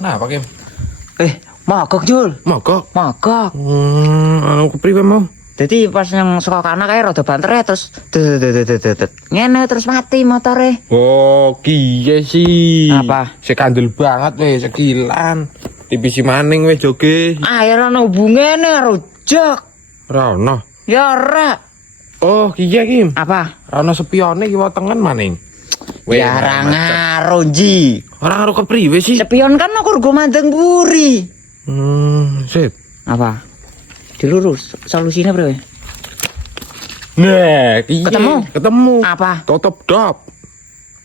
Kenapa, Kim? Mogok Jul. Mogok. Mogok. Anu kepriwe mau? Jadi pas yang suka kanak kayak rada banter ya terus ngene terus mati motore. Oh, kiye sih. Apa? Sekandel banget weh, sekilan. Tipisi maning weh joge. Air ana hubungane karo jok. Ora ono. Ya ora. Oh, kiye Kim. Apa? Ora ono sepione ki wetengen maning. Ya ora ngaro Ji. Ora karo kepriwe sih? Sepion kan aku rgo mandeng buri. Sip. Apa? Dilurus. Solusinya berapa? Nah, kiye. Ketemu. Apa? Tutup dop.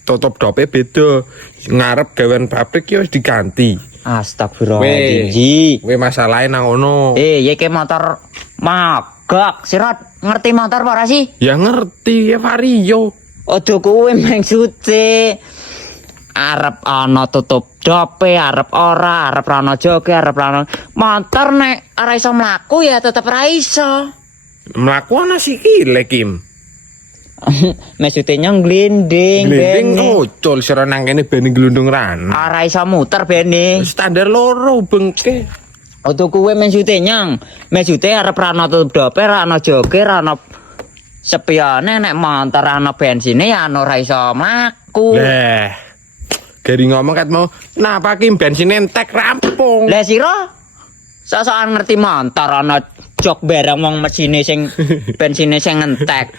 Tutup dope beda. Ngarep gawean pabrik ya wis diganti. Astagfirullahaladzim Ji. Kowe masalahe nang ngono. Ya ke motor mogok. Sirot ngerti motor apa ora sih? Ya ngerti ya Vario. Ojo kuwe maksudé arep ana tutup dope, arep ora, arep ra ana joge, arep ra ana motor nek ora iso mlaku ya tetep ra iso. Mlaku ana sikile Kim. Maksudé nyong glinding Glending bene. ocol sira nang kene ben glundung ran. Ora iso muter bene. Standar loro bengke. Ojo kuwe maksudé nyong. Maksudé arep ra ana tutup dope, ra ana joge, ra ana sepione nek motor ana bensine ya ora iso mlaku. Lah. Gari ngomong kat mau, napa Kim bensin entek rampung. Lah sira sok-sokan ngerti motor ana jok bareng wong mesine sing bensine sing entek.